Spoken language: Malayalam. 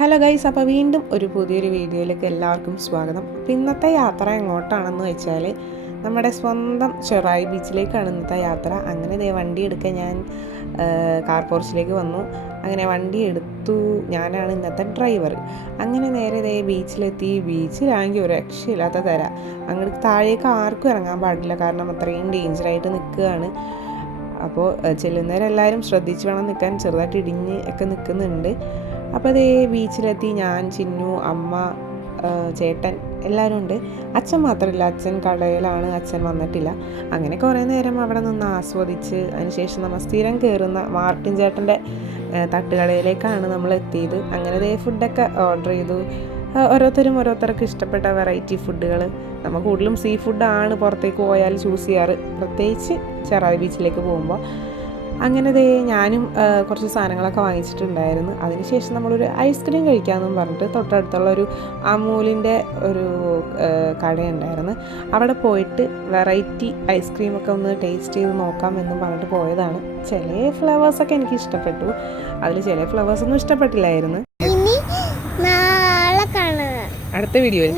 ഹലോ ഗൈസ്, അപ്പോൾ വീണ്ടും ഒരു പുതിയൊരു വീഡിയോയിലേക്ക് എല്ലാവർക്കും സ്വാഗതം. അപ്പോൾ ഇന്നത്തെ യാത്ര എങ്ങോട്ടാണെന്ന് വെച്ചാൽ നമ്മുടെ സ്വന്തം ചെറായി ബീച്ചിലേക്കാണ് ഇന്നത്തെ യാത്ര. അങ്ങനെ വണ്ടി എടുക്കാൻ ഞാൻ കാർ പോർച്ചിലേക്ക് വന്നു. അങ്ങനെ വണ്ടി എടുത്തു. ഞാനാണ് ഇന്നത്തെ ഡ്രൈവർ. അങ്ങനെ നേരെ ബീച്ചിലെത്തി. ബീച്ചിലാണെങ്കിൽ ഒരു രക്ഷയില്ലാത്ത തരാം. അങ്ങോട്ട് താഴേക്ക് ആർക്കും ഇറങ്ങാൻ പാടില്ല, കാരണം അത്രയും ഡേഞ്ചറായിട്ട് നിൽക്കുകയാണ്. അപ്പോൾ ചെല്ലുന്നവരെല്ലാവരും ശ്രദ്ധിച്ച് വേണം നിൽക്കാൻ. ചെറുതായിട്ട് ഇടിഞ്ഞ് ഒക്കെ നിൽക്കുന്നുണ്ട്. അപ്പോൾ അതേ ബീച്ചിലെത്തി. ഞാൻ, ചിന്നു, അമ്മ, ചേട്ടൻ എല്ലാവരും ഉണ്ട്. അച്ഛൻ മാത്രമില്ല, അച്ഛൻ കടയിലാണ്, അച്ഛൻ വന്നിട്ടില്ല. അങ്ങനെ കുറേ നേരം അവിടെ നിന്ന് ആസ്വദിച്ച് അതിനുശേഷം നമ്മൾ സ്ഥിരം കയറുന്ന മാർട്ടിൻ ചേട്ടൻ്റെ തട്ടുകടയിലേക്കാണ് നമ്മൾ എത്തിയത്. അങ്ങനെ ഫുഡൊക്കെ ഓർഡർ ചെയ്തു. ഓരോരുത്തർക്ക് ഇഷ്ടപ്പെട്ട വെറൈറ്റി ഫുഡുകൾ. നമ്മൾ കൂടുതലും സീ ഫുഡാണ് പുറത്തേക്ക് പോയാൽ ചൂസ് ചെയ്യാറ്, പ്രത്യേകിച്ച് ചെറായി ബീച്ചിലേക്ക് പോകുമ്പോൾ. അങ്ങനെ ഞാനും കുറച്ച് സാധനങ്ങളൊക്കെ വാങ്ങിച്ചിട്ടുണ്ടായിരുന്നു. അതിനുശേഷം നമ്മളൊരു ഐസ്ക്രീം കഴിക്കാമെന്നും പറഞ്ഞിട്ട് തൊട്ടടുത്തുള്ള ഒരു അമൂലിൻ്റെ ഒരു കടയുണ്ടായിരുന്നു. അവിടെ പോയിട്ട് വെറൈറ്റി ഐസ്ക്രീമൊക്കെ ഒന്ന് ടേസ്റ്റ് ചെയ്ത് നോക്കാം എന്നും പറഞ്ഞിട്ട് പോയതാണ്. ചില ഫ്ലേവേഴ്സൊക്കെ എനിക്ക് ഇഷ്ടപ്പെട്ടു, അതിൽ ചില ഫ്ലേവേഴ്സൊന്നും ഇഷ്ടപ്പെട്ടില്ലായിരുന്നു. നാളെ കാണാം. അടുത്ത വീഡിയോയിൽ